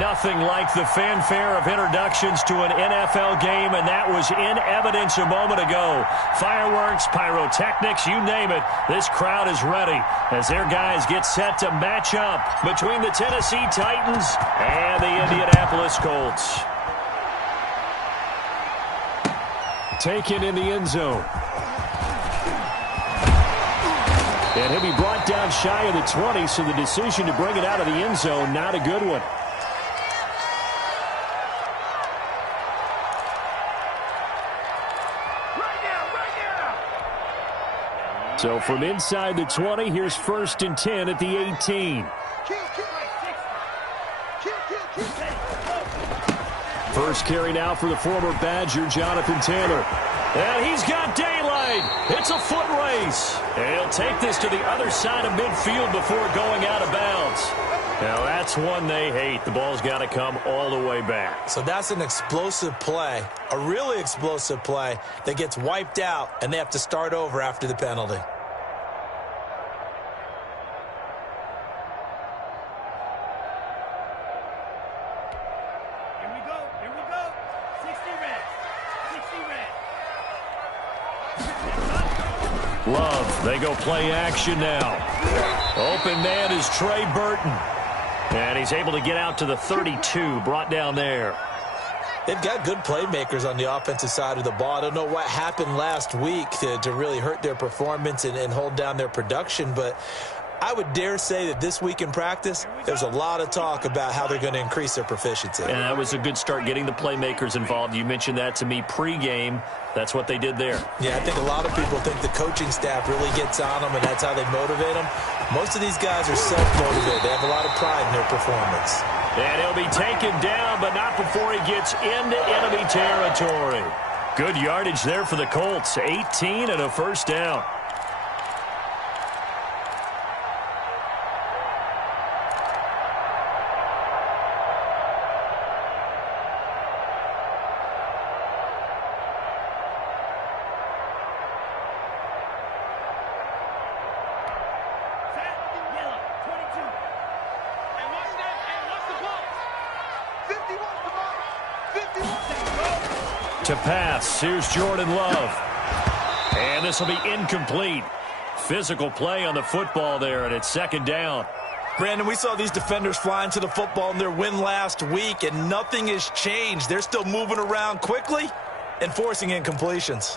Nothing like the fanfare of introductions to an NFL game, and that was in evidence a moment ago. Fireworks, pyrotechnics, you name it. This crowd is ready as their guys get set to match up between the Tennessee Titans and the Indianapolis Colts. Taken in the end zone. And he'll be brought down shy of the 20, so the decision to bring it out of the end zone, not a good one. So from inside the 20, here's 1st and 10 at the 18. First carry now for the former Badger, Jonathan Taylor. And he's got daylight. It's a foot race. And he'll take this to the other side of midfield before going out of bounds. Now that's one they hate. The ball's got to come all the way back. So that's an explosive play, a really explosive play that gets wiped out, and they have to start over after the penalty. Love, they go play action now. Open man is Trey Burton. And he's able to get out to the 32, brought down there. They've got good playmakers on the offensive side of the ball. I don't know what happened last week to really hurt their performance and hold down their production, but I would dare say that this week in practice, there's a lot of talk about how they're going to increase their proficiency. And that was a good start getting the playmakers involved. You mentioned that to me pregame. That's what they did there. Yeah, I think a lot of people think the coaching staff really gets on them, and that's how they motivate them. Most of these guys are self-motivated. They have a lot of pride in their performance. And he'll be taken down, but not before he gets into enemy territory. Good yardage there for the Colts. 18 and a first down. To pass, here's Jordan Love. And this will be incomplete. Physical play on the football there, and it's 2nd down. Brandon, we saw these defenders flying to the football in their win last week, and nothing has changed. They're still moving around quickly and forcing incompletions.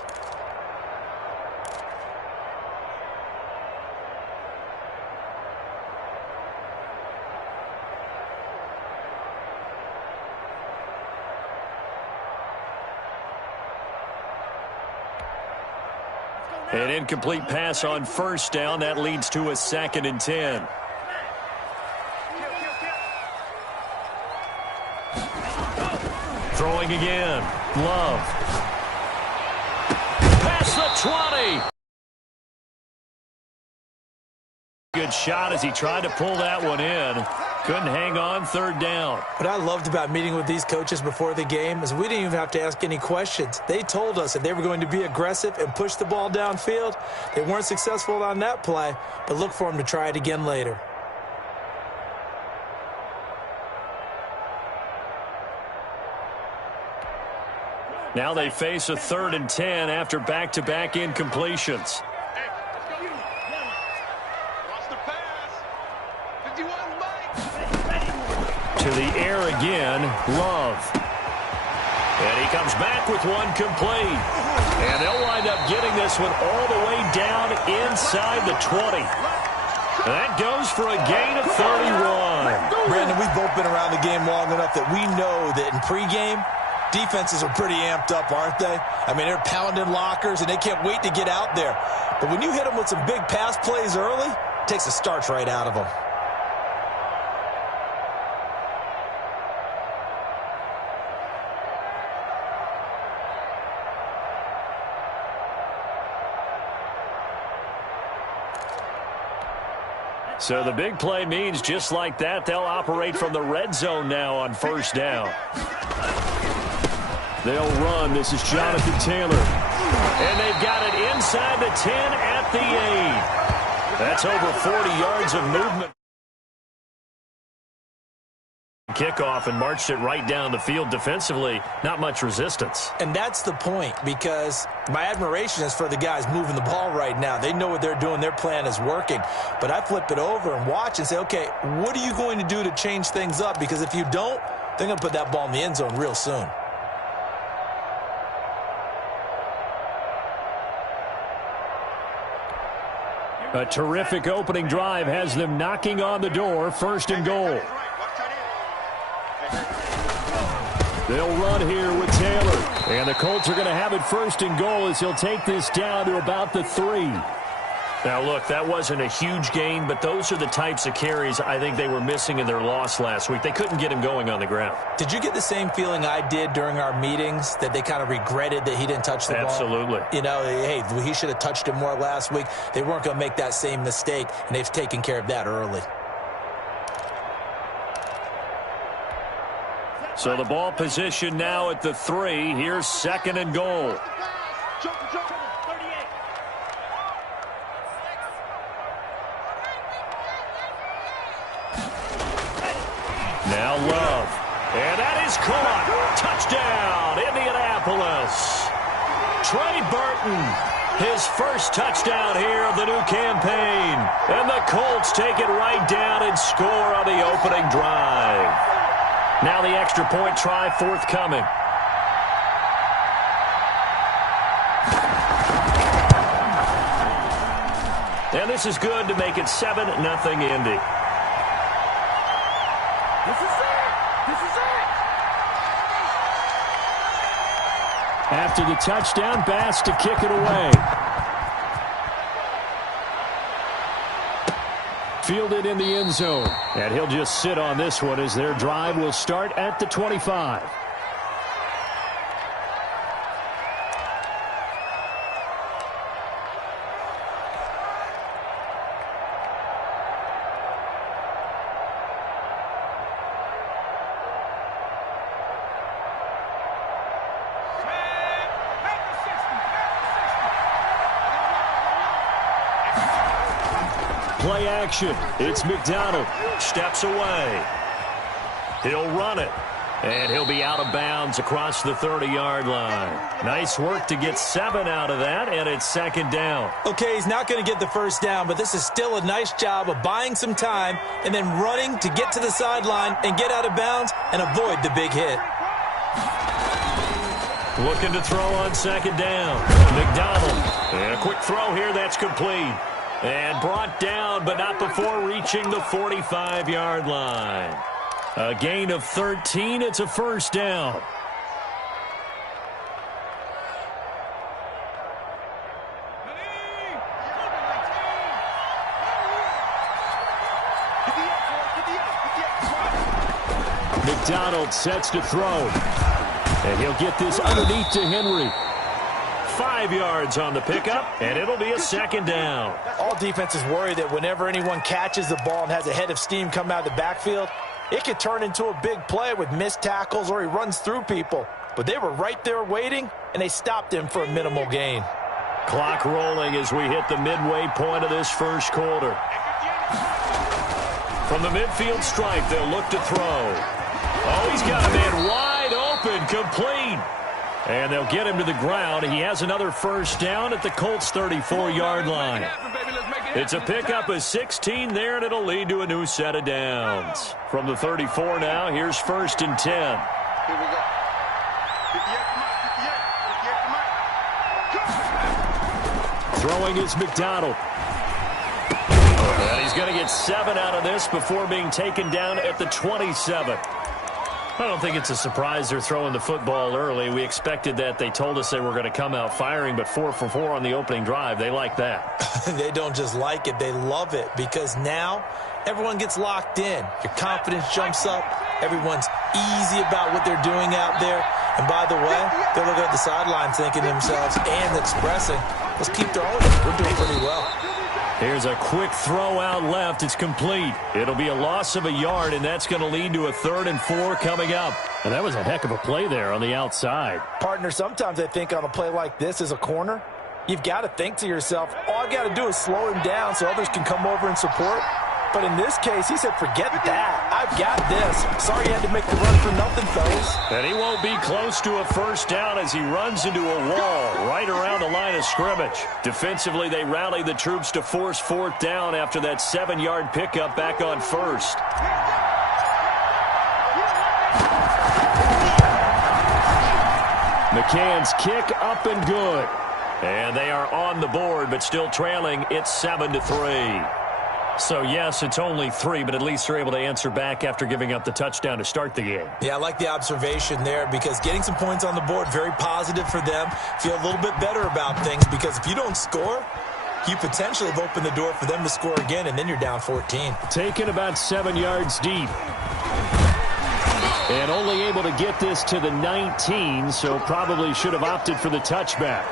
An incomplete pass on 1st down. That leads to a 2nd and 10. Throwing again. Love. Past the 20. Good shot as he tried to pull that one in. Couldn't hang on. 3rd down. What I loved about meeting with these coaches before the game is we didn't even have to ask any questions. They told us that they were going to be aggressive and push the ball downfield. They weren't successful on that play, but look for them to try it again later. Now they face a 3rd and 10 after back-to-back incompletions. To the air again, Love. And he comes back with one complete. And they'll wind up getting this one all the way down inside the 20. And that goes for a gain of 31. Brandon, we've both been around the game long enough that we know that in pregame, defenses are pretty amped up, aren't they? I mean, they're pounding lockers, and they can't wait to get out there. But when you hit them with some big pass plays early, it takes the starch right out of them. So the big play means just like that, they'll operate from the red zone now on 1st down. They'll run. This is Jonathan Taylor. And they've got it inside the 10 at the 8. That's over 40 yards of movement. Kickoff and marched it right down the field defensively. Not much resistance. And that's the point, because my admiration is for the guys moving the ball right now. They know what they're doing. Their plan is working. But I flip it over and watch and say, okay, what are you going to do to change things up? Because if you don't, they're going to put that ball in the end zone real soon. A terrific opening drive has them knocking on the door. 1st and goal. They'll run here with Taylor. And the Colts are going to have it 1st and goal as he'll take this down to about the 3. Now, look, that wasn't a huge gain, but those are the types of carries I think they were missing in their loss last week. They couldn't get him going on the ground. Did you get the same feeling I did during our meetings, that they kind of regretted that he didn't touch the ball? Absolutely. You know, hey, he should have touched it more last week. They weren't going to make that same mistake, and they've taken care of that early. So the ball position now at the 3. Here's 2nd and goal. Now Love. And that is caught. Touchdown, Indianapolis. Trey Burton, his first touchdown here of the new campaign. And the Colts take it right down and score on the opening drive. Now the extra point try forthcoming. And this is good to make it 7-0 Indy. This is it. After the touchdown, Bass to kick it away. Fielded in the end zone. And he'll just sit on this one as their drive will start at the 25. Play action. It's McDonald. Steps away. He'll run it. And he'll be out of bounds across the 30-yard line. Nice work to get 7 out of that, and it's 2nd down. Okay, he's not going to get the 1st down, but this is still a nice job of buying some time and then running to get to the sideline and get out of bounds and avoid the big hit. Looking to throw on 2nd down. McDonald. And a quick throw here. That's complete. And brought down, but not before reaching the 45-yard line. A gain of 13. It's a 1st down. McDonald sets to throw. And he'll get this underneath to Henry. 5 yards on the pickup, and it'll be a 2nd down. All defenses worry that whenever anyone catches the ball and has a head of steam come out of the backfield, it could turn into a big play with missed tackles or he runs through people. But they were right there waiting, and they stopped him for a minimal gain. Clock rolling as we hit the midway point of this 1st quarter. From the midfield stripe, they'll look to throw. Oh, he's got a man wide open, complete. And they'll get him to the ground. He has another 1st down at the Colts' 34-yard line. It's a pickup of 16 there, and it'll lead to a new set of downs. From the 34 now, here's 1st and 10. Here we go. 58. Throwing is McDonald. And he's going to get 7 out of this before being taken down at the 27. I don't think it's a surprise they're throwing the football early. We expected that. They told us they were going to come out firing, but 4 for 4 on the opening drive. They like that. They don't just like it. They love it, because now everyone gets locked in. Your confidence jumps up. Everyone's easy about what they're doing out there. And by the way, they're looking at the sideline thinking to themselves and expressing, let's keep throwing it. We're doing pretty well. Here's a quick throw out left. It's complete. It'll be a loss of a yard, and that's going to lead to a 3rd and 4 coming up. And that was a heck of a play there on the outside. Partner, sometimes I think on a play like this as a corner, you've got to think to yourself, all I got to do is slow him down so others can come over and support. But in this case, he said, forget that. I've got this. Sorry you had to make the run for nothing, fellas. And he won't be close to a first down as he runs into a wall right around the line of scrimmage. Defensively, they rally the troops to force fourth down after that 7-yard pickup back on first. McCann's kick up and good. And they are on the board, but still trailing. It's 7-3. So, yes, it's only 3, but at least they're able to answer back after giving up the touchdown to start the game. Yeah, I like the observation there because getting some points on the board, very positive for them. Feel a little bit better about things because if you don't score, you potentially have opened the door for them to score again, and then you're down 14. Taken about 7 yards deep. And only able to get this to the 19, so probably should have opted for the touchback.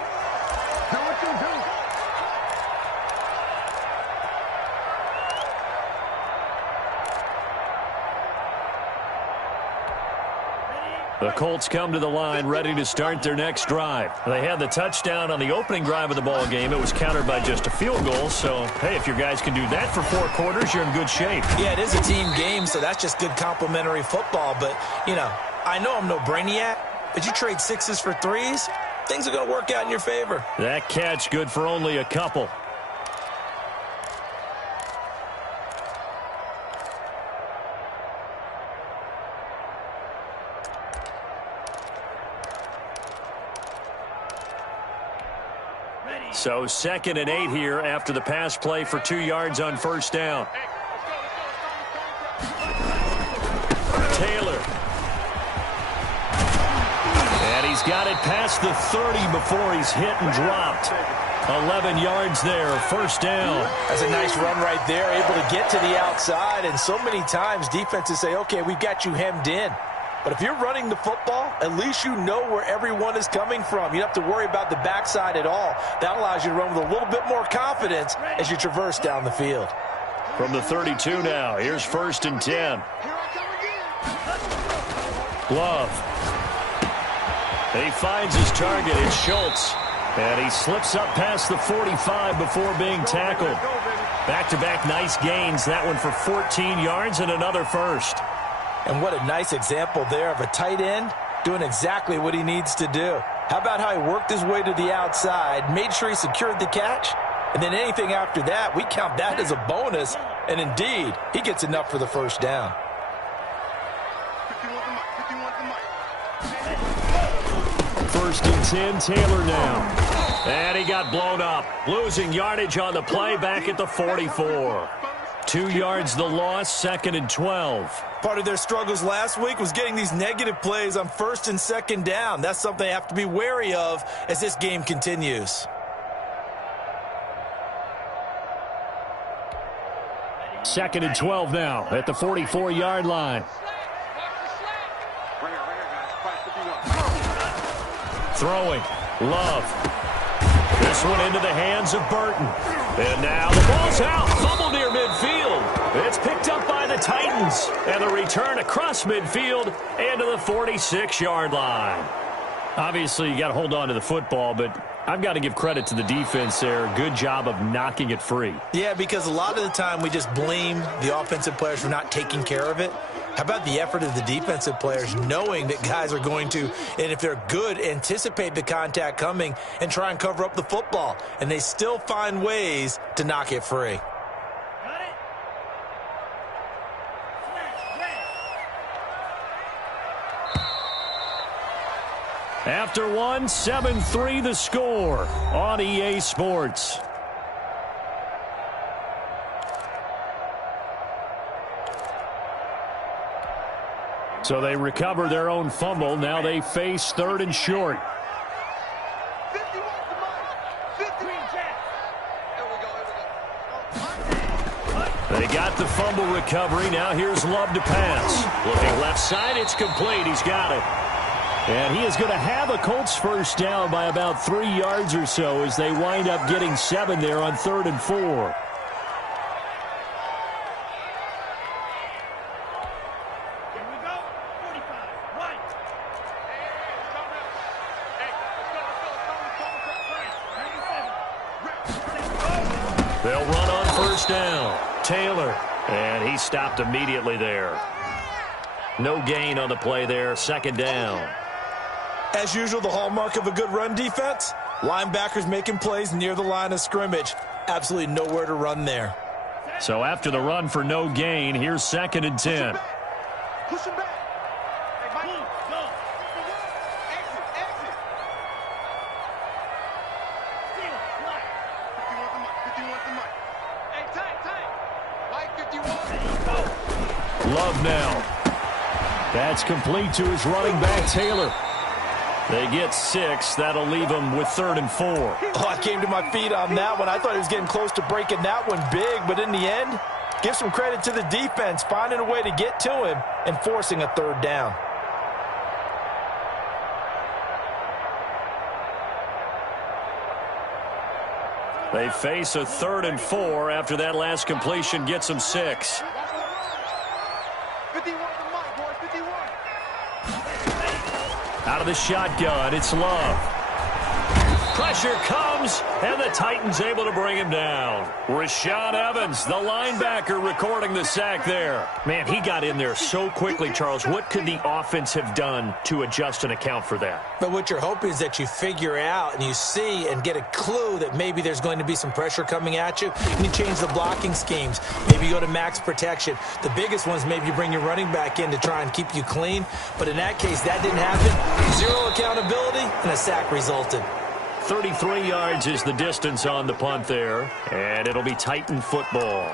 The Colts come to the line ready to start their next drive. They had the touchdown on the opening drive of the ball game. It was countered by just a field goal. So, hey, if your guys can do that for 4 quarters, you're in good shape. Yeah, it is a team game, so that's just good complimentary football. But, you know, I know I'm no brainiac, but you trade 6s for 3s, things are going to work out in your favor. That catch good for only a couple. So 2nd and 8 here after the pass play for 2 yards on first down. Taylor. And he's got it past the 30 before he's hit and dropped. 11 yards there, first down. That's a nice run right there, able to get to the outside. And so many times defenses say, okay, we've got you hemmed in. But if you're running the football, at least you know where everyone is coming from. You don't have to worry about the backside at all. That allows you to run with a little bit more confidence as you traverse down the field. From the 32 now, here's 1st and 10. Love. He finds his target. It's Schultz. And he slips up past the 45 before being tackled. Back-to-back nice gains. That one for 14 yards and another first. And what a nice example there of a tight end doing exactly what he needs to do. How about how he worked his way to the outside, made sure he secured the catch, and then anything after that, we count that as a bonus. And indeed, he gets enough for the first down. First and 10, Taylor now. And he got blown up. Losing yardage on the play back at the 44. 2 yards the loss, 2nd and 12. Part of their struggles last week was getting these negative plays on 1st and 2nd down. That's something they have to be wary of as this game continues. 2nd and 12 now at the 44-yard line. Throwing. Love. This one into the hands of Burton. And now the ball's out. Fumble near midfield. It's picked up by the Titans. And the return across midfield and to the 46-yard line. Obviously, you got to hold on to the football, but I've got to give credit to the defense there. Good job of knocking it free. Yeah, because a lot of the time we just blame the offensive players for not taking care of it. How about the effort of the defensive players knowing that guys are going to, and if they're good, anticipate the contact coming and try and cover up the football. And they still find ways to knock it free. After one, 7-3 the score on EA Sports. So they recover their own fumble. Now they face 3rd and short. They got the fumble recovery. Now here's Love to pass. Looking left side, it's complete. He's got it. And he is going to have a Colts first down by about 3 yards or so as they wind up getting 7 there on 3rd and 4. They'll run on first down. Taylor. And he stopped immediately there. No gain on the play there. Second down. As usual, the hallmark of a good run defense, linebackers making plays near the line of scrimmage. Absolutely nowhere to run there. So after the run for no gain, here's 2nd and 10. Push him back. Hey, Mike. Go. Exit. Hey, tight. Mike, 51. Love now. That's complete to his running back, Taylor. They get 6. That'll leave them with 3rd and 4. Oh, I came to my feet on that one. I thought he was getting close to breaking that one big, but in the end, give some credit to the defense, finding a way to get to him and forcing a 3rd down. They face a 3rd and 4 after that last completion gets them 6. 51 to Mike, boys. 51. Out of the shotgun, it's Love. Pressure comes, and the Titans able to bring him down. Rashaan Evans, the linebacker, recording the sack there. Man, he got in there so quickly, Charles. What could the offense have done to adjust and account for that? But what you're hoping is that you figure out and you see and get a clue that maybe there's going to be some pressure coming at you. And you change the blocking schemes. Maybe you go to max protection. The biggest ones, maybe you bring your running back in to try and keep you clean. But in that case, that didn't happen. 0 accountability, and a sack resulted. 33 yards is the distance on the punt there, and it'll be Titan football.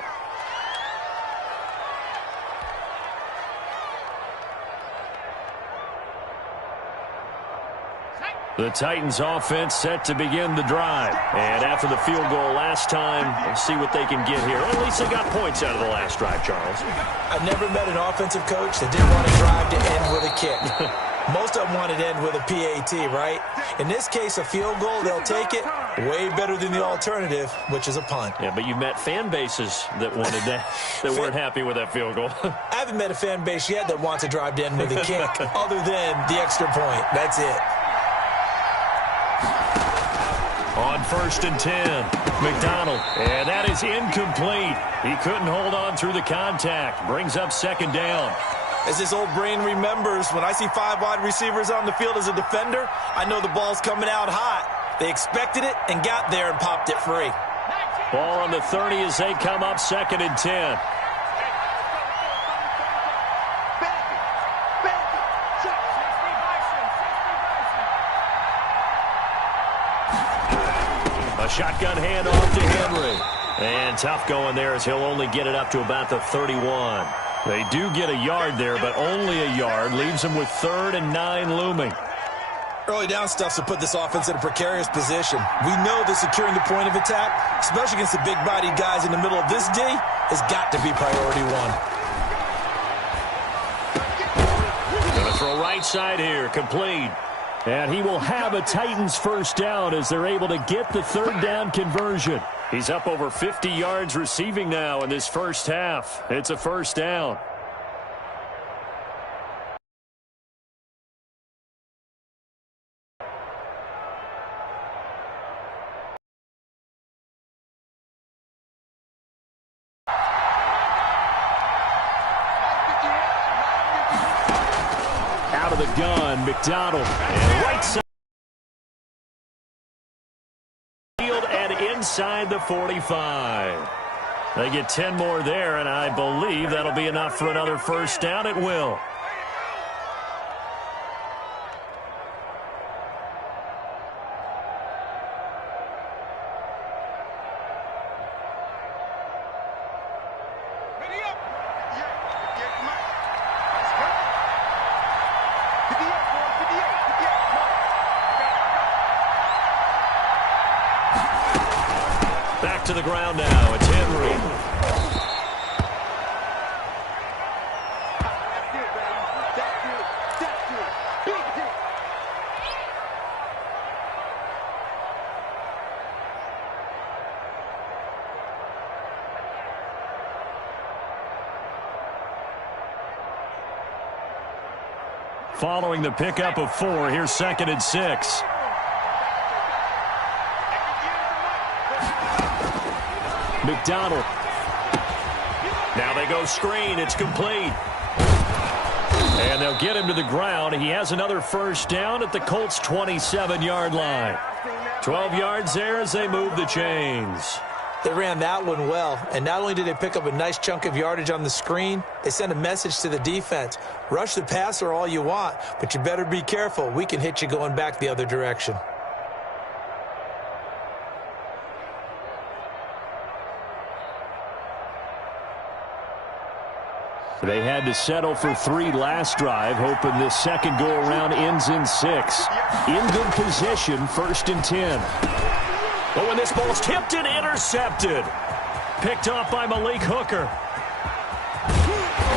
The Titans offense set to begin the drive. And after the field goal last time, we'll see what they can get here. At least they got points out of the last drive, Charles. I've never met an offensive coach that didn't want to drive to end with a kick. Most of them wanted to end with a PAT, right? In this case, a field goal, they'll take it. Way better than the alternative, which is a punt. Yeah, but you met fan bases that wanted that, that weren't happy with that field goal. I haven't met a fan base yet that wants to drive to end with a kick other than the extra point. That's it. On 1st and 10, McDonald. And that is incomplete. He couldn't hold on through the contact. Brings up 2nd down. As this old brain remembers, when I see 5 wide receivers on the field as a defender, I know the ball's coming out hot. They expected it and got there and popped it free. Ball on the 30 as they come up 2nd and 10. A shotgun handoff to Henry. And tough going there as he'll only get it up to about the 31. They do get a yard there, but only a yard. Leaves them with 3rd and 9 looming. Early down stuff to put this offense in a precarious position. We know that securing the point of attack, especially against the big-bodied guys in the middle of this D, has got to be priority 1. Going to throw right side here, complete. And he will have a Titans 1st down as they're able to get the 3rd down conversion. He's up over 50 yards receiving now in this first half. It's a 1st down. Out of the gun, McDonald. And right side. Inside the 45. They get 10 more there, and I believe that'll be enough for another 1st down. It will. Back to the ground now. It's Henry. Following the pickup of 4, here's 2nd and 6. McDonald. Now they go screen. It's complete. And they'll get him to the ground. He has another first down at the Colts' 27-yard line. 12 yards there as they move the chains. They ran that one well, and not only did they pick up a nice chunk of yardage on the screen, they sent a message to the defense. Rush the passer all you want, but you better be careful. We can hit you going back the other direction. They had to settle for 3 last drive, hoping this second go-around ends in 6. In good position, 1st and 10. But when this ball's tipped and intercepted. Picked off by Malik Hooker.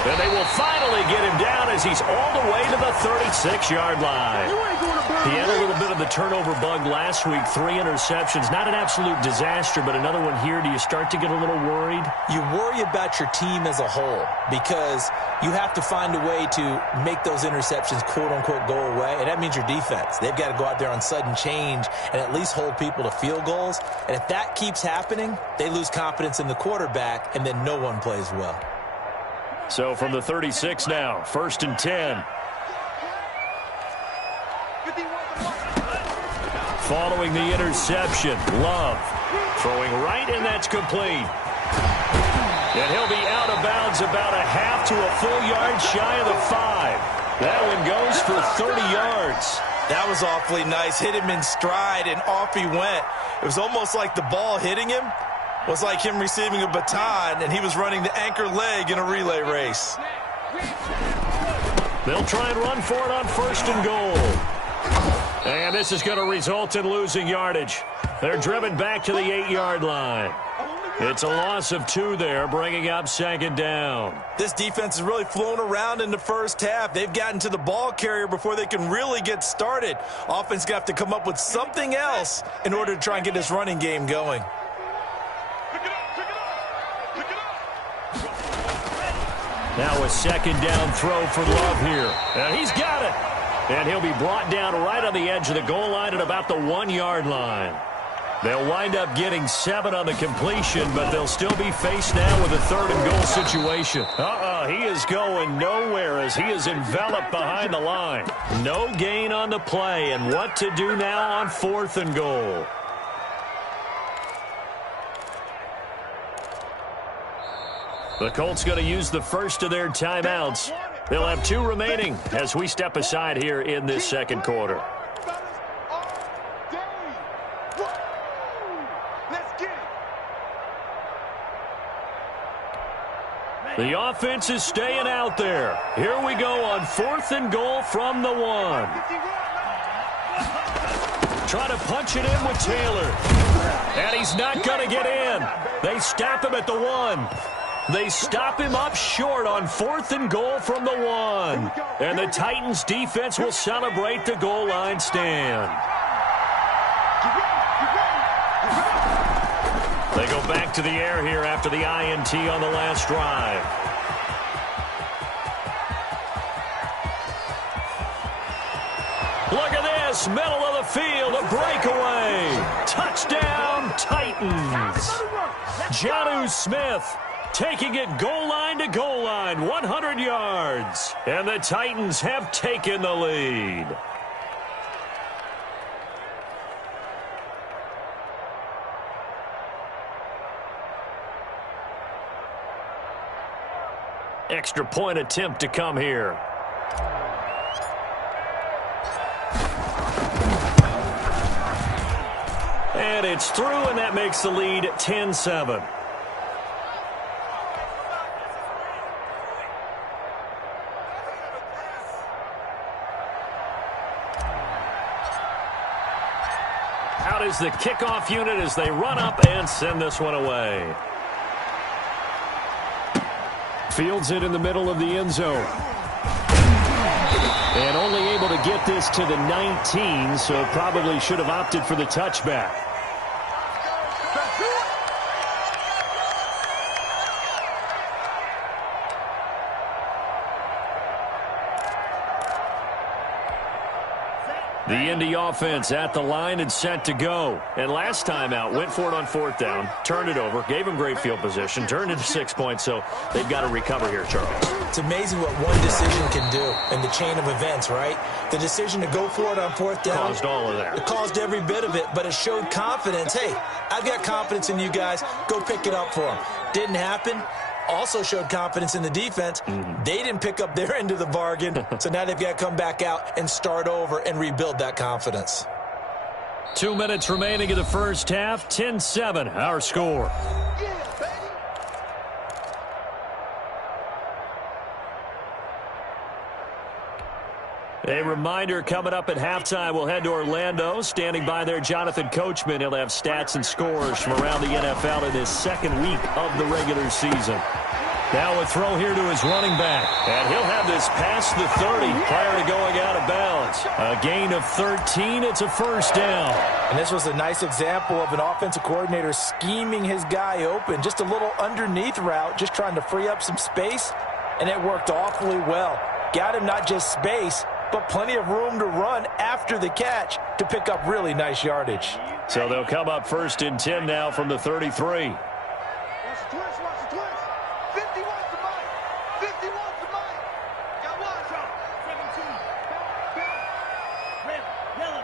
And they will finally get him down as he's all the way to the 36-yard line. He had a little bit of the turnover bug last week, 3 interceptions. Not an absolute disaster, but another one here. Do you start to get a little worried? You worry about your team as a whole because you have to find a way to make those interceptions, quote-unquote, go away, and that means your defense. They've got to go out there on sudden change and at least hold people to field goals. And if that keeps happening, they lose confidence in the quarterback, and then no one plays well. So from the 36 now, 1st and 10. Following the interception, Love throwing right, and that's complete. And he'll be out of bounds about a half to a full yard shy of the 5. That one goes for 30 yards. That was awfully nice. Hit him in stride, and off he went. It was almost like the ball hitting him was like him receiving a baton, and he was running the anchor leg in a relay race. They'll try and run for it on 1st and goal. And this is going to result in losing yardage. They're driven back to the 8-yard line. It's a loss of 2 there, bringing up 2nd down. This defense has really flown around in the first half. They've gotten to the ball carrier before they can really get started. Offense got to have to come up with something else in order to try and get this running game going. Now a 2nd down throw for Love here. And he's got it. And he'll be brought down right on the edge of the goal line at about the 1-yard line. They'll wind up getting 7 on the completion, but they'll still be faced now with a 3rd and goal situation. He is going nowhere as he is enveloped behind the line. No gain on the play, and what to do now on 4th and goal. The Colts going to use the first of their timeouts. They'll have 2 remaining as we step aside here in this second quarter. The offense is staying out there. Here we go on 4th and goal from the 1. Try to punch it in with Taylor. And he's not going to get in. They stop him at the 1. They stop him up short on 4th and goal from the 1. And the Titans defense will celebrate the goal line stand. They go back to the air here after the INT on the last drive. Look at this, middle of the field, a breakaway. Touchdown, Titans. Jonnu Smith taking it goal line to goal line, 100 yards. And the Titans have taken the lead. Extra point attempt to come here. And it's through, and that makes the lead 10-7. Out is the kickoff unit as they run up and send this one away. Fields it in the middle of the end zone. And only able to get this to the 19, so probably should have opted for the touchback. The Indy offense at the line and set to go. And last time out, went for it on 4th down, turned it over, gave them great field position, turned into 6 points, so they've got to recover here, Charles. It's amazing what one decision can do in the chain of events, right? The decision to go for it on 4th down. Caused all of that. It caused every bit of it, but it showed confidence. Hey, I've got confidence in you guys. Go pick it up for them. Didn't happen. Also showed confidence in the defense. They didn't pick up their end of the bargain, so now they've got to come back out and start over and rebuild that confidence. 2 minutes remaining in the first half. 10-7, our score. A reminder coming up at halftime, we'll head to Orlando. Standing by there, Jonathan Coachman. He'll have stats and scores from around the NFL in his second week of the regular season. Now a throw here to his running back. And he'll have this past the 30 prior to going out of bounds. A gain of 13. It's a first down. And this was a nice example of an offensive coordinator scheming his guy open. Just a little underneath route, just trying to free up some space. And it worked awfully well. Got him not just space, but plenty of room to run after the catch to pick up really nice yardage. So they'll come up 1st and 10 now from the 33. Watch the twist, watch the twist. 51 to Mike. 51 to Mike. Got one. 17. Red, yellow.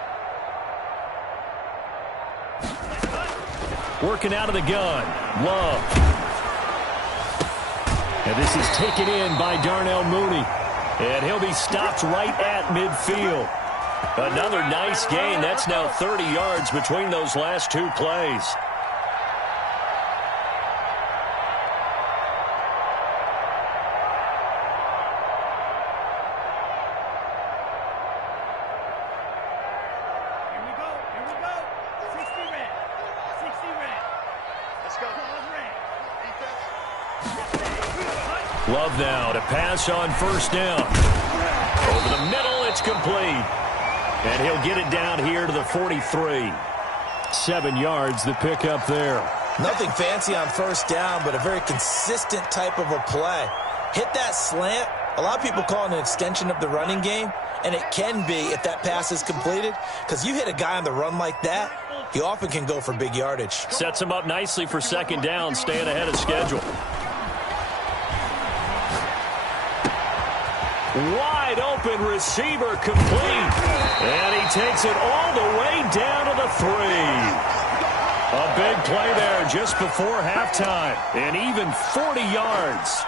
Working out of the gun. Love. And this is taken in by Darnell Mooney. And he'll be stopped right at midfield. Another nice gain. That's now 30 yards between those last 2 plays. Here we go. Here we go. 60 red. 60 red. Let's go. Red. Love now to pass on 1st down. Over the middle, it's complete. And he'll get it down here to the 43. 7 yards the pick up there. Nothing fancy on 1st down, but a very consistent type of a play. Hit that slant. A lot of people call it an extension of the running game, and it can be if that pass is completed, because you hit a guy on the run like that, he often can go for big yardage. Sets him up nicely for 2nd down, staying ahead of schedule. Wide open receiver complete. And he takes it all the way down to the 3. A big play there just before halftime. And even 40 yards.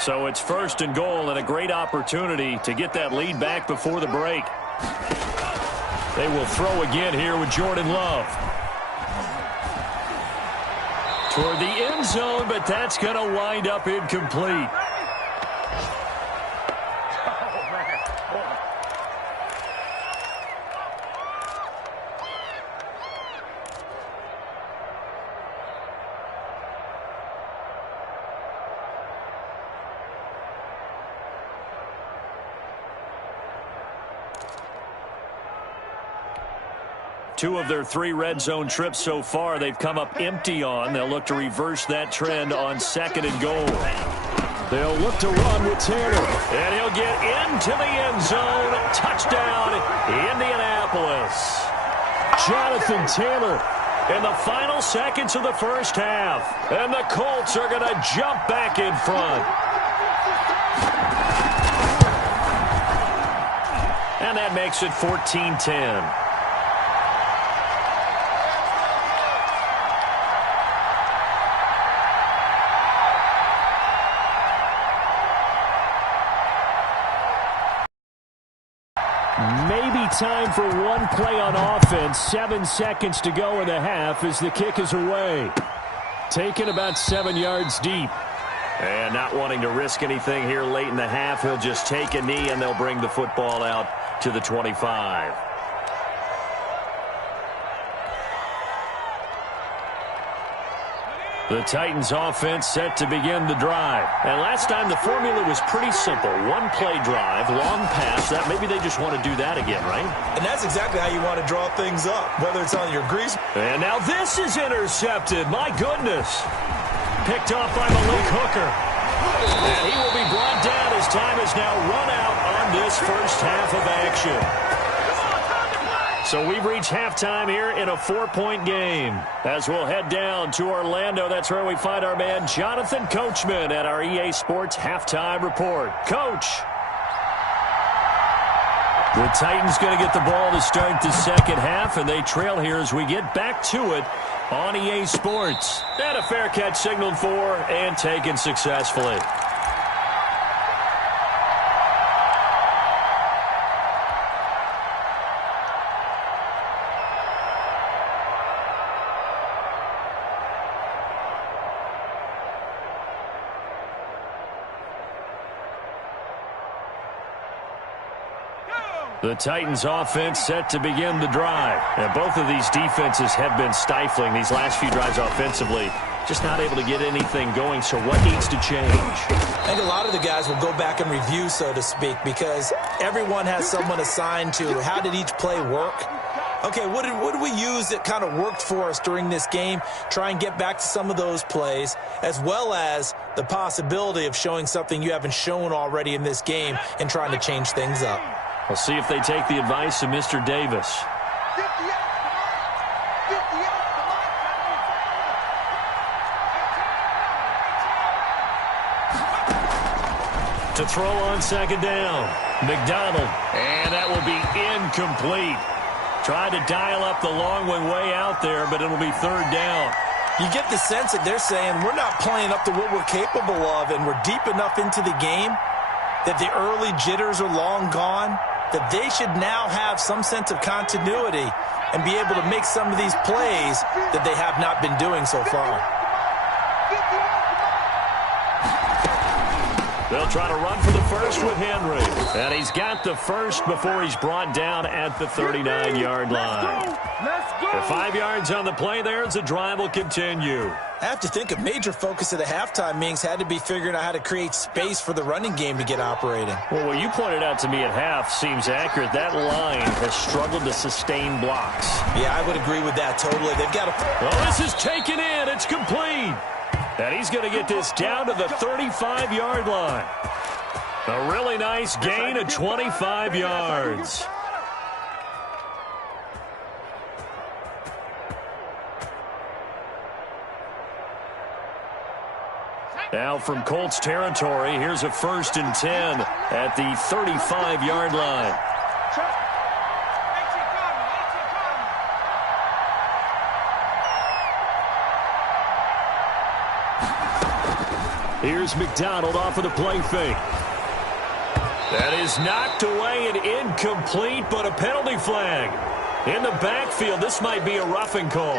So it's 1st and goal and a great opportunity to get that lead back before the break. They will throw again here with Jordan Love. Toward the end zone, but that's going to wind up incomplete. Two of their 3 red zone trips so far, they've come up empty on. They'll look to reverse that trend on 2nd and goal. They'll look to run with Taylor. And he'll get into the end zone. Touchdown, Indianapolis. Jonathan Taylor in the final seconds of the first half. And the Colts are going to jump back in front. And that makes it 14-10. Maybe time for one play on offense. 7 seconds to go in the half as the kick is away. Taken about 7 yards deep. And not wanting to risk anything here late in the half, he'll just take a knee and they'll bring the football out to the 25. The Titans offense set to begin the drive. And last time the formula was pretty simple. One play drive, long pass. That maybe they just want to do that again, right? And that's exactly how you want to draw things up, whether it's on your grease. And now this is intercepted. My goodness. Picked off by Malik Hooker. And he will be brought down as time is now run out on this first half of action. So we've reached halftime here in a 4-point game. As we'll head down to Orlando, that's where we find our man Jonathan Coachman at our EA Sports Halftime Report. Coach. The Titans going to get the ball to start the second half, and they trail here as we get back to it on EA Sports. And a fair catch signaled for and taken successfully. The Titans offense set to begin the drive. And both of these defenses have been stifling these last few drives offensively. Just not able to get anything going, so what needs to change? I think a lot of the guys will go back and review, so to speak, because everyone has someone assigned to how did each play work. Okay, what did we use that kind of worked for us during this game? Try and get back to some of those plays, as well as the possibility of showing something you haven't shown already in this game and trying to change things up. We'll see if they take the advice of Mr. Davis. To throw on second down, McDonald. And that will be incomplete. Tried to dial up the long one way out there, but it'll be third down. You get the sense that they're saying we're not playing up to what we're capable of, and we're deep enough into the game that the early jitters are long gone, that they should now have some sense of continuity and be able to make some of these plays that they have not been doing so far. They'll try to run for the first with Henry. And he's got the first before he's brought down at the 39-yard line. The 5 yards on the play there as the drive will continue. I have to think a major focus of the halftime meetings had to be figuring out how to create space for the running game to get operating. Well, what you pointed out to me at half seems accurate. That line has struggled to sustain blocks. Yeah, I would agree with that totally. They've got to... Well, this is taken in. It's complete. And he's going to get this down to the 35-yard line. A really nice gain of 25 yards. Now from Colts territory, here's a 1st and 10 at the 35-yard line. Here's McDonald off of the play fake. That is knocked away and incomplete, but a penalty flag. In the backfield, this might be a roughing call.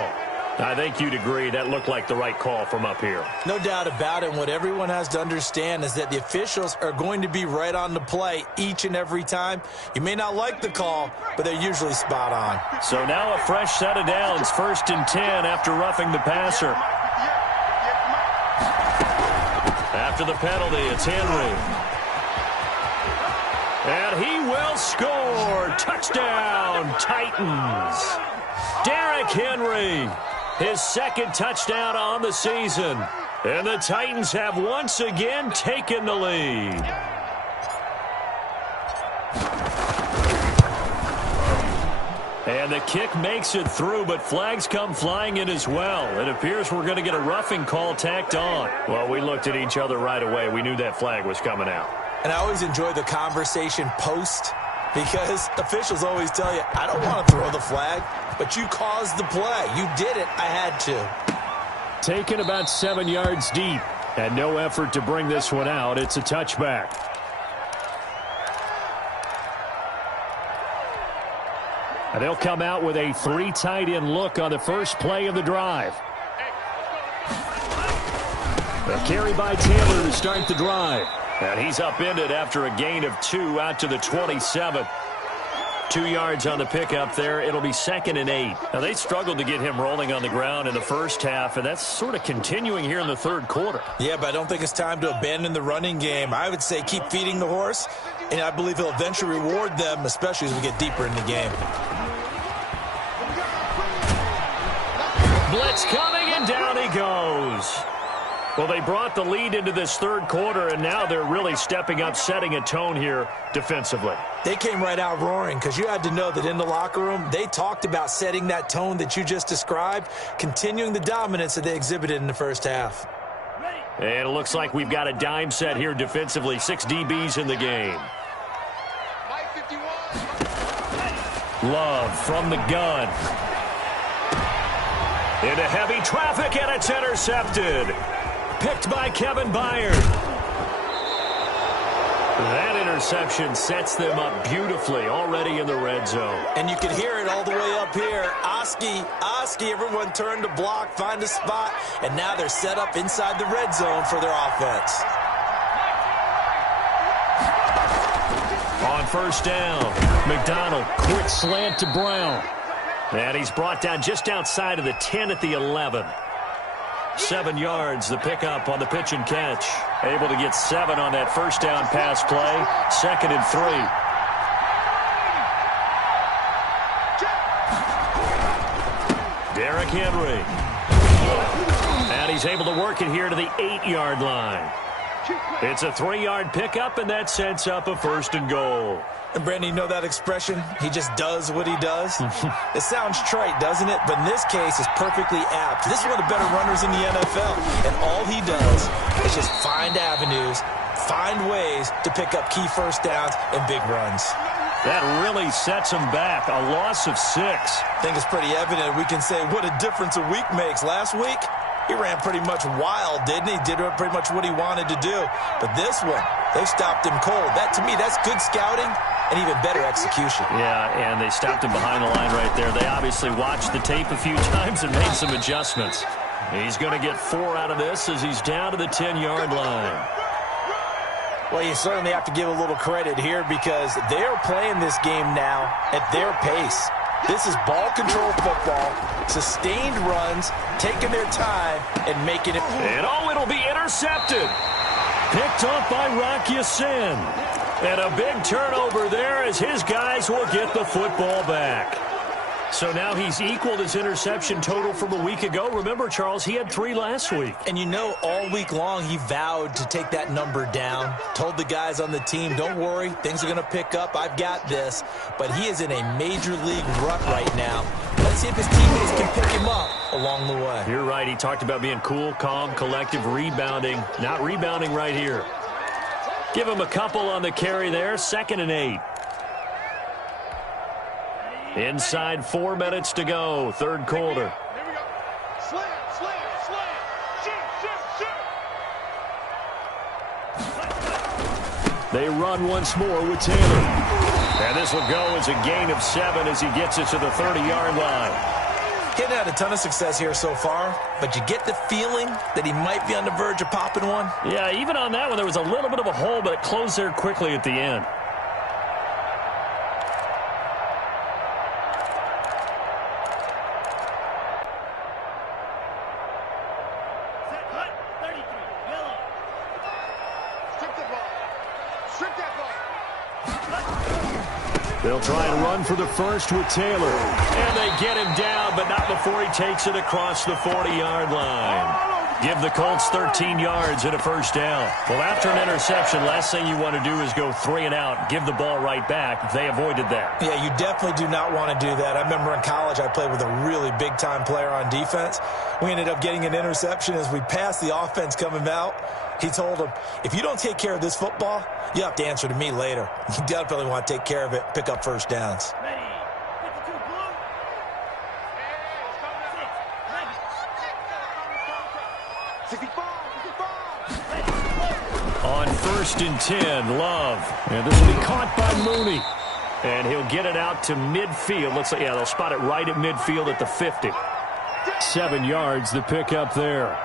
I think you'd agree that looked like the right call from up here. No doubt about it. And what everyone has to understand is that the officials are going to be right on the play each and every time. You may not like the call, but they're usually spot on. So now a fresh set of downs, 1st and 10 after roughing the passer. After the penalty, it's Henry. And he will score. Touchdown, Titans. Derrick Henry, his 2nd touchdown on the season. And the Titans have once again taken the lead. And the kick makes it through, but flags come flying in as well. It appears we're going to get a roughing call tacked on. Well, we looked at each other right away. We knew that flag was coming out. And I always enjoy the conversation post, because officials always tell you, I don't want to throw the flag, but you caused the play. You did it. I had to. Taken about 7 yards deep, and no effort to bring this one out. It's a touchback. And they'll come out with a 3 tight end look on the first play of the drive. The carry by Taylor to start the drive. And he's upended after a gain of 2 out to the 27. 2 yards on the pickup there. It'll be 2nd and 8. Now, they struggled to get him rolling on the ground in the first half, and that's sort of continuing here in the third quarter. Yeah, but I don't think it's time to abandon the running game. I would say keep feeding the horse, and I believe he'll eventually reward them, especially as we get deeper in the game. Blitz coming, and down he goes. Well, they brought the lead into this third quarter, and now they're really stepping up, setting a tone here defensively. They came right out roaring because you had to know that in the locker room, they talked about setting that tone that you just described, continuing the dominance that they exhibited in the first half. And it looks like we've got a dime set here defensively. 6 DBs in the game. Love from the gun. Into heavy traffic, and it's intercepted. Picked by Kevin Byard. That interception sets them up beautifully already in the red zone. And you can hear it all the way up here. Oski, everyone turned to block, find a spot, and now they're set up inside the red zone for their offense. On first down, McDonald, quick slant to Brown. And he's brought down just outside of the 10 at the 11. 7 yards, the pickup on the pitch and catch. Able to get 7 on that first down pass play. 2nd and 3. Derrick Henry. And he's able to work it here to the 8-yard line. It's a 3-yard pickup, and that sets up a 1st and goal. And, Brandon, you know that expression? He just does what he does? It sounds trite, doesn't it? But in this case, it's perfectly apt. This is one of the better runners in the NFL. And all he does is just find avenues, find ways to pick up key first downs and big runs. That really sets him back. A loss of 6. I think it's pretty evident. We can say what a difference a week makes. Last week, he ran pretty much wild, didn't he? Did pretty much what he wanted to do. But this one, they stopped him cold. That, to me, that's good scouting and even better execution. Yeah, and they stopped him behind the line right there. They obviously watched the tape a few times and made some adjustments. He's going to get 4 out of this as he's down to the 10-yard line. Well, you certainly have to give a little credit here because they're playing this game now at their pace. This is ball control football, sustained runs, taking their time, and making it. And it'll be intercepted. Picked up by Rock Ya-Sin. And a big turnover there as his guys will get the football back. So now he's equaled his interception total from a week ago. Remember, Charles, he had 3 last week. And you know, all week long he vowed to take that number down. Told the guys on the team, don't worry, things are going to pick up. I've got this. But he is in a major league rut right now. Let's see if his teammates can pick him up along the way. You're right. He talked about being cool, calm, collective, rebounding. Not rebounding right here. Give him a couple on the carry there. 2nd and 8. Inside 4 minutes to go. Third quarter. Here we go. Slam. Shoot. They run once more with Taylor. And this will go as a gain of 7 as he gets it to the 30-yard line. He hasn't had a ton of success here so far, but you get the feeling that he might be on the verge of popping one. Yeah, even on that one, there was a little bit of a hole, but it closed there quickly at the end. They'll try and run for the first with Taylor. And they get him down, but not before he takes it across the 40-yard line. Give the Colts 13 yards and a first down. Well, after an interception, last thing you want to do is go 3 and out, give the ball right back. They avoided that. Yeah, you definitely do not want to do that. I remember in college I played with a really big-time player on defense. We ended up getting an interception as we passed the offense coming out. He told him, if you don't take care of this football, you have to answer to me later. You definitely want to take care of it, pick up first downs. On 1st and 10, Love. And this will be caught by Mooney. And he'll get it out to midfield. Looks like, yeah, they'll spot it right at midfield at the 50. 7 yards, the pickup there.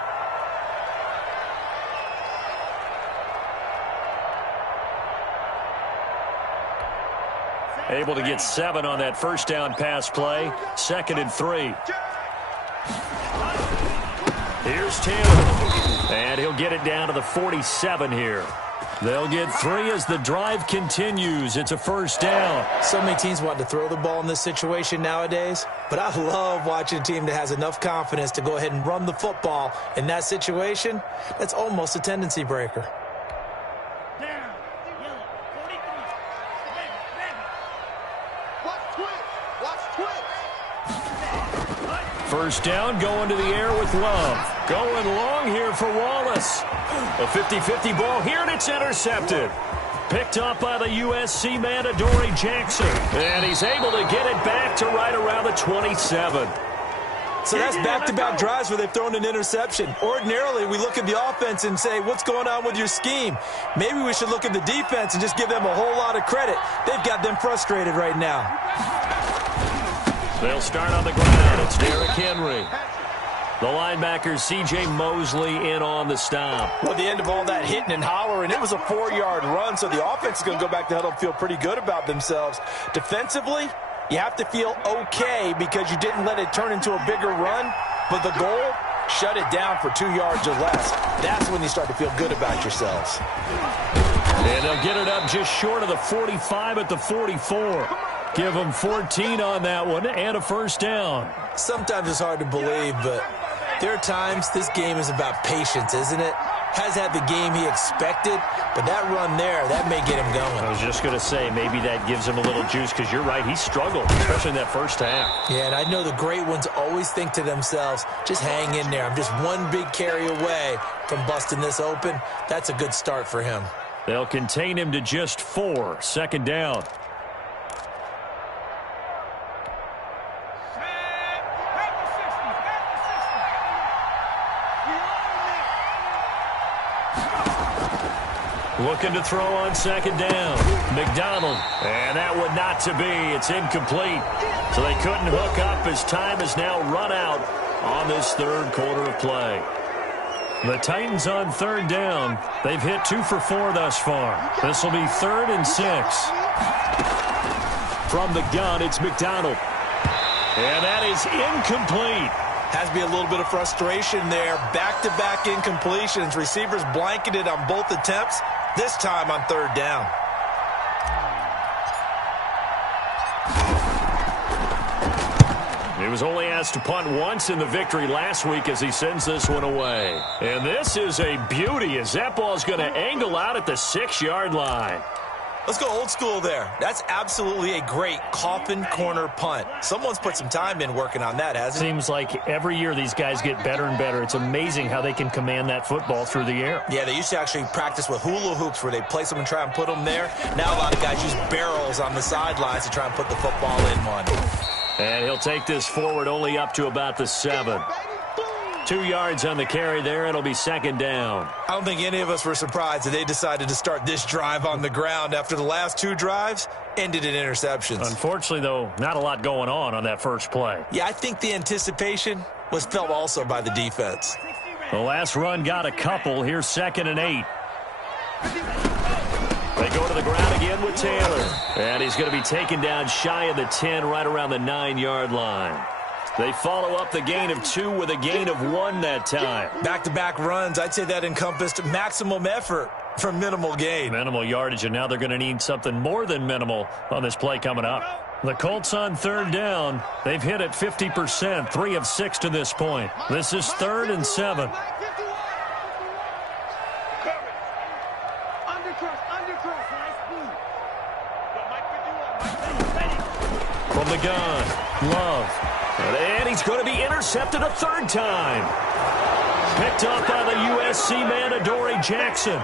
Able to get 7 on that first down pass play. 2nd and 3. Here's Taylor. And he'll get it down to the 47 here. They'll get 3 as the drive continues. It's a first down. So many teams want to throw the ball in this situation nowadays, but I love watching a team that has enough confidence to go ahead and run the football in that situation. That's almost a tendency breaker. First down, going to the air with Love. Going long here for Wallace. A 50-50 ball here, and it's intercepted. Picked up by the USC man, Adoree Jackson. And he's able to get it back to right around the 27. So that's back-to-back drives where they've thrown an interception. Ordinarily, we look at the offense and say, what's going on with your scheme? Maybe we should look at the defense and just give them a whole lot of credit. They've got them frustrated right now. They'll start on the ground. It's Derrick Henry. The linebacker, C.J. Mosley, in on the stop. Well, at the end of all that hitting and hollering, it was a 4-yard run, so the offense is going to go back to huddle and feel pretty good about themselves. Defensively, you have to feel okay because you didn't let it turn into a bigger run, but the goal, shut it down for 2 yards or less. That's when you start to feel good about yourselves. And they'll get it up just short of the 45 at the 44. Give them 14 on that one and a first down. Sometimes it's hard to believe, but there are times this game is about patience, isn't it? Has had the game he expected, but that run there, that may get him going. I was just going to say, maybe that gives him a little juice because you're right, he struggled, especially in that first half. Yeah, and I know the great ones always think to themselves, just hang in there. I'm just one big carry away from busting this open. That's a good start for him. They'll contain him to just 4. 2nd down. Looking to throw on 2nd down. McDonald. And that one not to be. It's incomplete. So they couldn't hook up as time has now run out on this 3rd quarter of play. The Titans on 3rd down. They've hit 2 for 4 thus far. This will be 3rd and 6. From the gun, it's McDonald. And that is incomplete. Has to be a little bit of frustration there. Back-to-back incompletions. Receivers blanketed on both attempts. This time on 3rd down. He was only asked to punt once in the victory last week as he sends this one away. And this is a beauty as that ball's going to angle out at the 6-yard line. Let's go old school there. That's absolutely a great coffin corner punt. Someone's put some time in working on that, hasn't it? Seems like every year these guys get better and better. It's amazing how they can command that football through the air. Yeah, they used to actually practice with hula hoops where they place them and try and put them there. Now a lot of guys use barrels on the sidelines to try and put the football in one. And he'll take this forward only up to about the 7. 2 yards on the carry there. It'll be 2nd down. I don't think any of us were surprised that they decided to start this drive on the ground after the last 2 drives ended in interceptions. Unfortunately, though, not a lot going on that first play. Yeah, I think the anticipation was felt also by the defense. The last run got a couple. Here's 2nd and 8. They go to the ground again with Taylor. And he's going to be taken down shy of the 10, right around the 9-yard line. They follow up the gain of 2 with a gain of 1 that time. Back-to-back runs, I'd say that encompassed maximum effort for minimal gain. Minimal yardage, and now they're going to need something more than minimal on this play coming up. The Colts on 3rd down. They've hit it 50%, 3 of 6 to this point. This is 3rd and 7. From the gun, Love. And he's going to be intercepted a 3rd time. Picked up by the USC man, Adoree Jackson.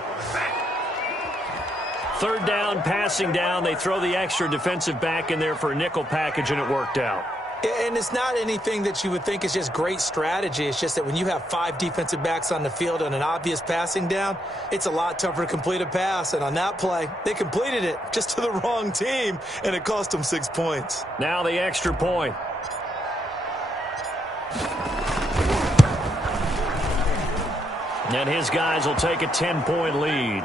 3rd down, passing down. They throw the extra defensive back in there for a nickel package, and it worked out. And it's not anything that you would think is just great strategy. It's just that when you have 5 defensive backs on the field on an obvious passing down, it's a lot tougher to complete a pass. And on that play, they completed it just to the wrong team, and it cost them 6 points. Now the extra point. And his guys will take a 10-point lead.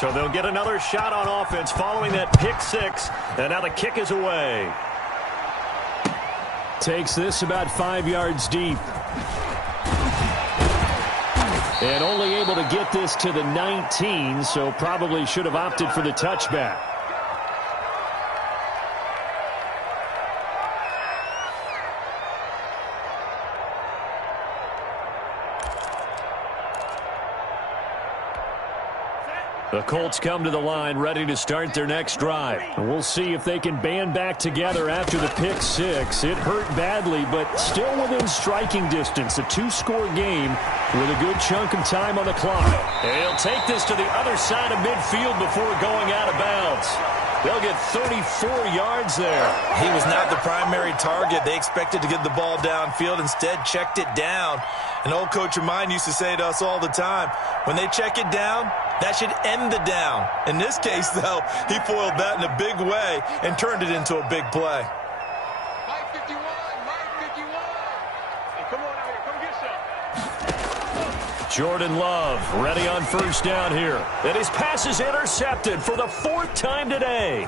So they'll get another shot on offense following that pick six. And now the kick is away. Takes this about 5 yards deep. And only able to get this to the 19, so probably should have opted for the touchback. The Colts come to the line ready to start their next drive. And we'll see if they can band back together after the pick six. It hurt badly, but still within striking distance. A two-score game with a good chunk of time on the clock. And he'll take this to the other side of midfield before going out of bounds. They'll get 34 yards there. He was not the primary target. They expected to get the ball downfield. Instead, checked it down. An old coach of mine used to say to us all the time, when they check it down, that should end the down. In this case, though, he foiled that in a big way and turned it into a big play. Mike 51, Mike 51. Hey, come on out here. Come get some. Jordan Love ready on first down here. And his pass is intercepted for the 4th time today.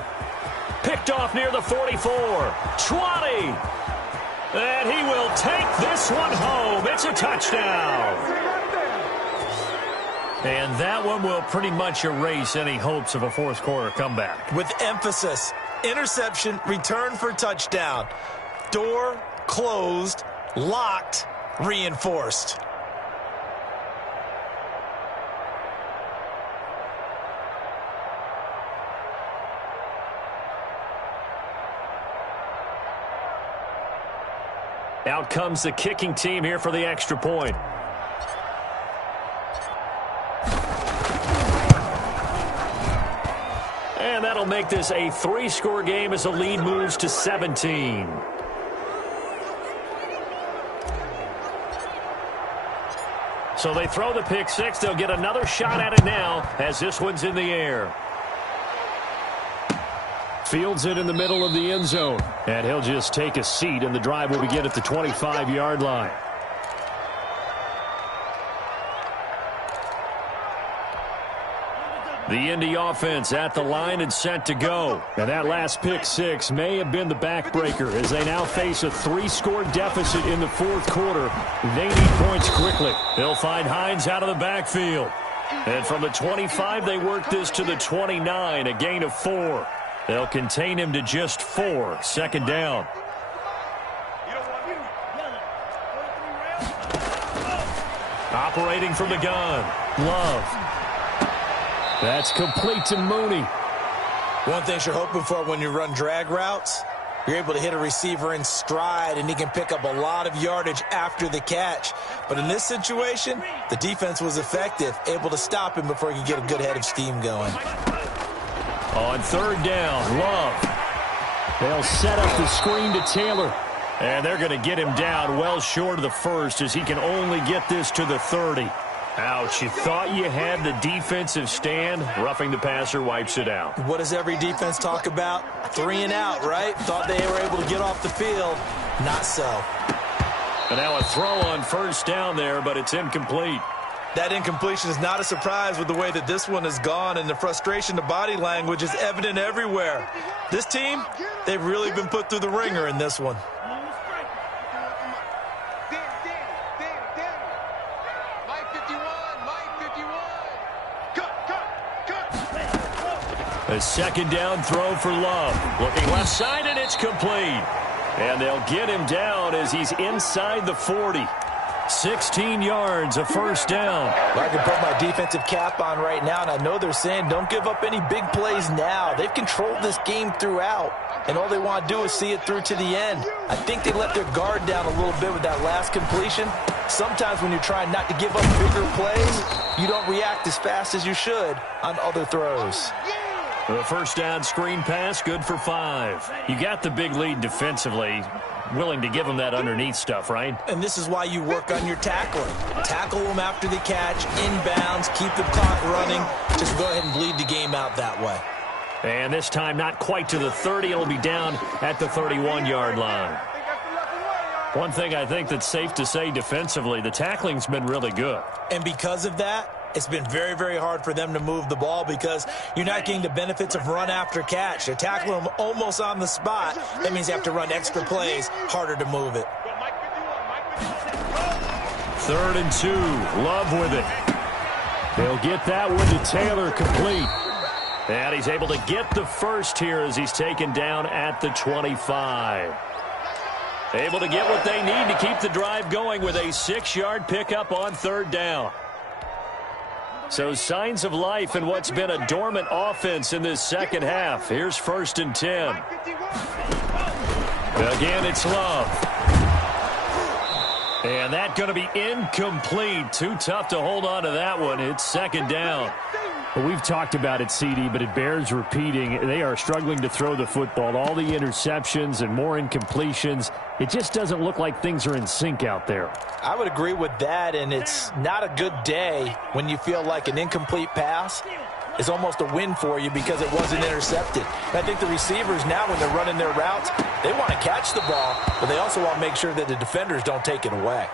Picked off near the 44. 20. And he will take this one home. It's a touchdown. And that one will pretty much erase any hopes of a fourth quarter comeback. With emphasis, interception, return for touchdown. Door closed, locked, reinforced. Out comes the kicking team here for the extra point. And that'll make this a 3-score game as the lead moves to 17. So they throw the pick six. They'll get another shot at it now as this one's in the air. Fields it in the middle of the end zone. And he'll just take a seat, and the drive will begin at the 25-yard line. The Indy offense at the line and set to go. And that last pick six may have been the backbreaker as they now face a 3-score deficit in the fourth quarter. They need points quickly. They'll find Hines out of the backfield. And from the 25, they work this to the 29, a gain of 4. They'll contain him to just 4. Second down. Operating from the gun. Love. That's complete to Mooney. One thing you're hoping for when you run drag routes, you're able to hit a receiver in stride, and he can pick up a lot of yardage after the catch. But in this situation, the defense was effective, able to stop him before he could get a good head of steam going. On third down, Love. They'll set up the screen to Taylor. And they're going to get him down well short of the first as he can only get this to the 30. Ouch, you thought you had the defensive stand. Roughing the passer wipes it out. What does every defense talk about? 3 and out, right? Thought they were able to get off the field. Not so. And now a throw on first down there, but it's incomplete. That incompletion is not a surprise with the way that this one has gone, and the frustration, the body language is evident everywhere. This team, they've really been put through the ringer in this one. A second down throw for Love. Looking left side, and it's complete. And they'll get him down as he's inside the 40. 16 yards, a first down. I can put my defensive cap on right now, and I know they're saying don't give up any big plays now. They've controlled this game throughout, and all they want to do is see it through to the end. I think they let their guard down a little bit with that last completion. Sometimes when you're trying not to give up bigger plays, you don't react as fast as you should on other throws. The first down screen pass, good for 5. You got the big lead defensively. Willing to give them that underneath stuff, right? And this is why you work on your tackling. Tackle them after the catch, inbounds, keep the clock running. Just go ahead and bleed the game out that way. And this time not quite to the 30. It'll be down at the 31-yard line. One thing I think that's safe to say defensively, the tackling's been really good. And because of that, it's been very, very hard for them to move the ball because you're not getting the benefits of run after catch. They're tackling them almost on the spot. That means you have to run extra plays, harder to move it. 3rd and 2. Love with it. They'll get that one to Taylor, complete. And he's able to get the first here as he's taken down at the 25. Able to get what they need to keep the drive going with a 6-yard pickup on 3rd down. So signs of life in what's been a dormant offense in this second half. Here's 1st and 10. Again, it's Love. And that's going to be incomplete. Too tough to hold on to that one. It's 2nd down. Well, we've talked about it, CD, but it bears repeating. They are struggling to throw the football. All the interceptions and more incompletions. It just doesn't look like things are in sync out there. I would agree with that, and it's not a good day when you feel like an incomplete pass is almost a win for you because it wasn't intercepted. And I think the receivers now, when they're running their routes, they want to catch the ball, but they also want to make sure that the defenders don't take it away.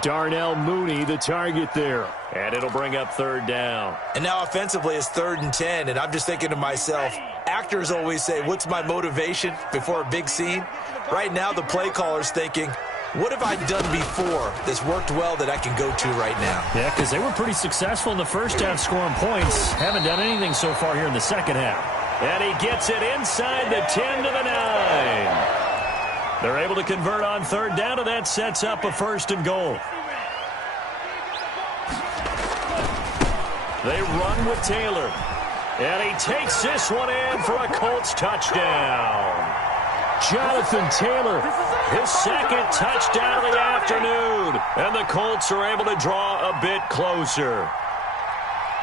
Darnell Mooney, the target there. And it'll bring up 3rd down. And now offensively it's 3rd and 10, and I'm just thinking to myself, actors always say, what's my motivation before a big scene? Right now the play caller's thinking, what have I done before that's worked well that I can go to right now? Yeah, because they were pretty successful in the first half scoring points. Haven't done anything so far here in the second half. And he gets it inside the 10 to the 9. They're able to convert on 3rd down, and that sets up a 1st and goal. They run with Taylor. And he takes this one in for a Colts touchdown. Jonathan Taylor, his 2nd touchdown of the afternoon. And the Colts are able to draw a bit closer.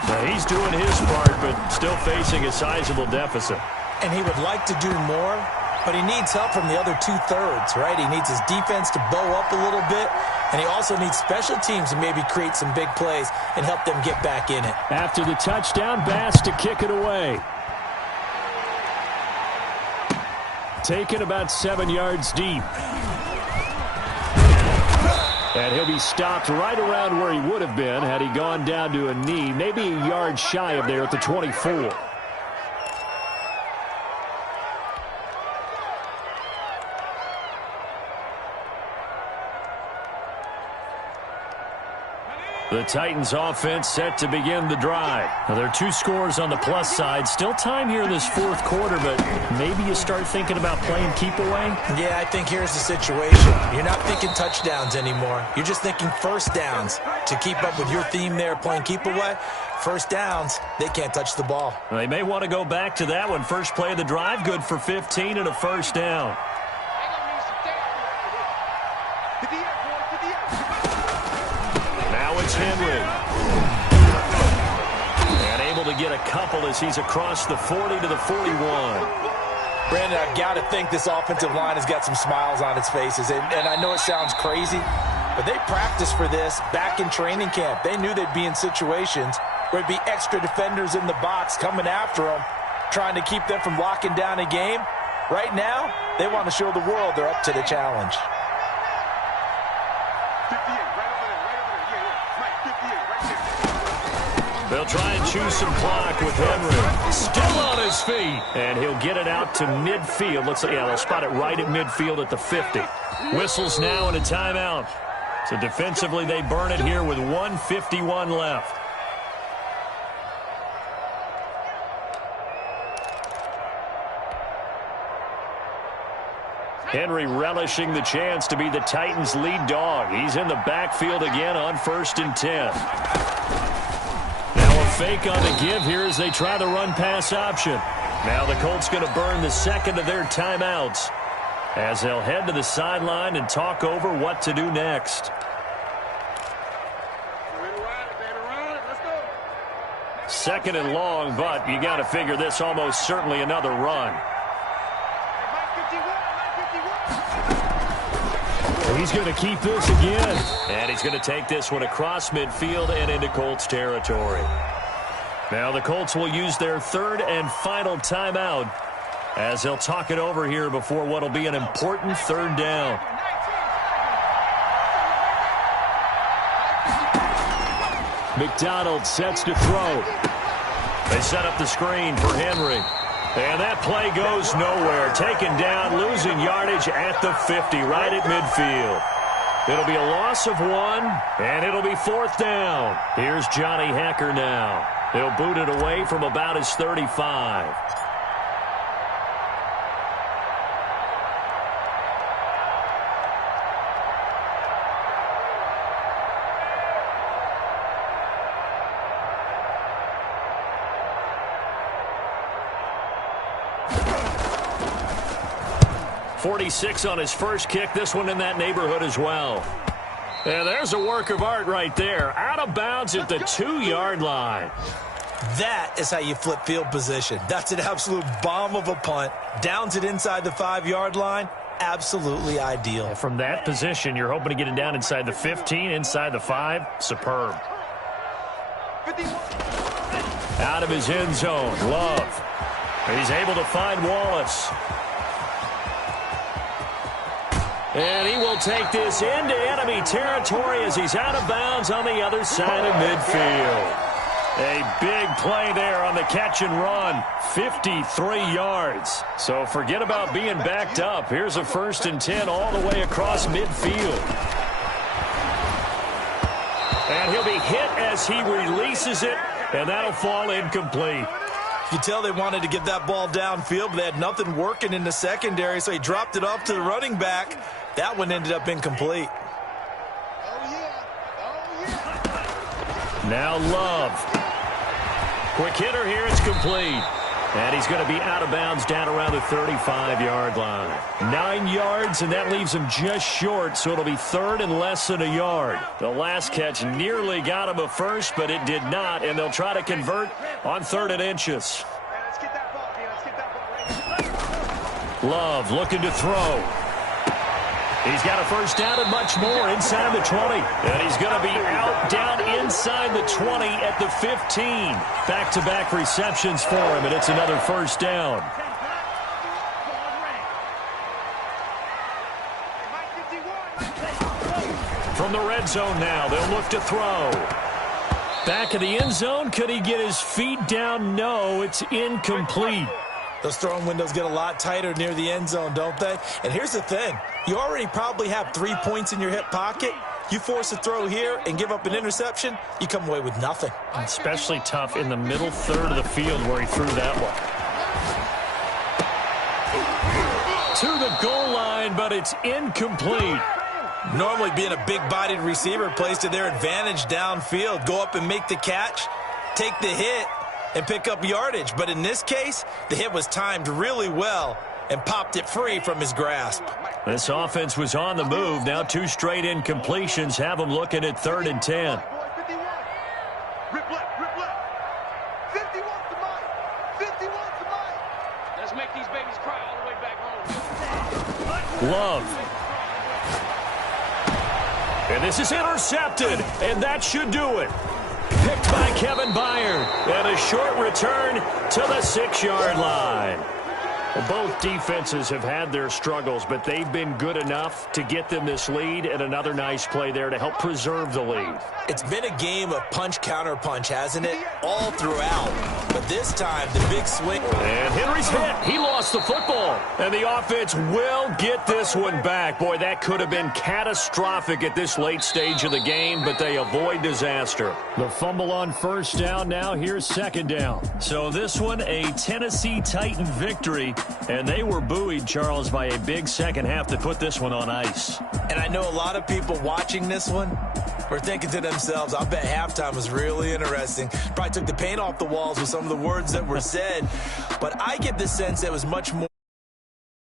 Now, he's doing his part, but still facing a sizable deficit. And he would like to do more, but he needs help from the other 2/3, right? He needs his defense to bow up a little bit, and he also needs special teams to maybe create some big plays and help them get back in it. After the touchdown, Bass to kick it away. Taken about 7 yards deep. And he'll be stopped right around where he would have been had he gone down to a knee, maybe a yard shy of there at the 24. The Titans offense set to begin the drive. Now, there are 2 scores on the plus side. Still time here in this 4th quarter, but maybe you start thinking about playing keep away? Yeah, I think here's the situation. You're not thinking touchdowns anymore. You're just thinking 1st downs. To keep up with your theme there, playing keep away, 1st downs, they can't touch the ball. They may want to go back to that one. First play of the drive, good for 15 and a 1st down. Henry. And able to get a couple as he's across the 40 to the 41. Brandon, I've got to think this offensive line has got some smiles on its faces. And I know it sounds crazy, but they practiced for this back in training camp. They knew they'd be in situations where there'd be extra defenders in the box coming after them, trying to keep them from locking down a game. Right now, they want to show the world they're up to the challenge. They'll try and choose some clock with Henry. Still on his feet. And he'll get it out to midfield. Looks like, yeah, they'll spot it right at midfield at the 50. Whistles now and a timeout. So defensively, they burn it here with 1:51 left. Henry relishing the chance to be the Titans' lead dog. He's in the backfield again on 1st and 10. Now a fake on the give here as they try the run-pass option. Now the Colts going to burn the 2nd of their timeouts as they'll head to the sideline and talk over what to do next. Second and long, but you got to figure this almost certainly another run. He's going to keep this again. And he's going to take this one across midfield and into Colts territory. Now the Colts will use their 3rd and final timeout as they'll talk it over here before what will be an important 3rd down. McDonald sets to throw. They set up the screen for Henry. And that play goes nowhere. Taken down, losing yardage at the 50, right at midfield. It'll be a loss of 1, and it'll be 4th down. Here's Johnny Hecker now. He'll boot it away from about his 35. .46 on his first kick. This one in that neighborhood as well. And there's a work of art right there. Out of bounds at the 2-yard line. That is how you flip field position. That's an absolute bomb of a punt. Downs it inside the 5-yard line. Absolutely ideal. And from that position, you're hoping to get it down inside the 15, inside the 5. Superb. Out of his end zone, Love. He's able to find Wallace. And he will take this into enemy territory as he's out of bounds on the other side of midfield. A big play there on the catch and run. 53 yards. So forget about being backed up. Here's a 1st and 10 all the way across midfield. And he'll be hit as he releases it, and that'll fall incomplete. You can tell they wanted to get that ball downfield, but they had nothing working in the secondary, so he dropped it off to the running back. That one ended up incomplete. Now Love. Quick hitter here, it's complete. And he's going to be out of bounds down around the 35-yard line. 9 yards, and that leaves him just short, so it'll be 3rd and less than a yard. The last catch nearly got him a first, but it did not, and they'll try to convert on 3rd and inches. Love looking to throw. He's got a 1st down and much more inside the 20. And he's going to be out down inside the 20 at the 15. Back-to-back receptions for him, and it's another 1st down. From the red zone now, they'll look to throw. Back of the end zone, could he get his feet down? No, it's incomplete. Those throwing windows get a lot tighter near the end zone, don't they? And here's the thing. You already probably have 3 points in your hip pocket. You force a throw here and give up an interception, you come away with nothing. Especially tough in the middle 3rd of the field where he threw that one. To the goal line, but it's incomplete. Normally being a big-bodied receiver plays to their advantage downfield. Go up and make the catch, take the hit, and pick up yardage. But in this case, the hit was timed really well and popped it free from his grasp. This offense was on the move. Now 2 straight incompletions have them looking at 3rd and 10. Rip left, rip left. 51 to Mike. 51 to Mike. Let's make these babies cry all the way back home. Love. And this is intercepted, and that should do it. Picked by Kevin Byard, and a short return to the 6-yard line. Well, both defenses have had their struggles, but they've been good enough to get them this lead, and another nice play there to help preserve the lead. It's been a game of punch-counter-punch, hasn't it? All throughout. But this time, the big swing. And Henry's hit. He lost the football. And the offense will get this one back. Boy, that could have been catastrophic at this late stage of the game, but they avoid disaster. The fumble on 1st down now. Here's 2nd down. So this one, a Tennessee Titan victory. And they were buoyed, Charles, by a big second half that put this one on ice. And I know a lot of people watching this one were thinking to themselves, I bet halftime was really interesting. Probably took the paint off the walls with some of the words that were said. But I get the sense it was much more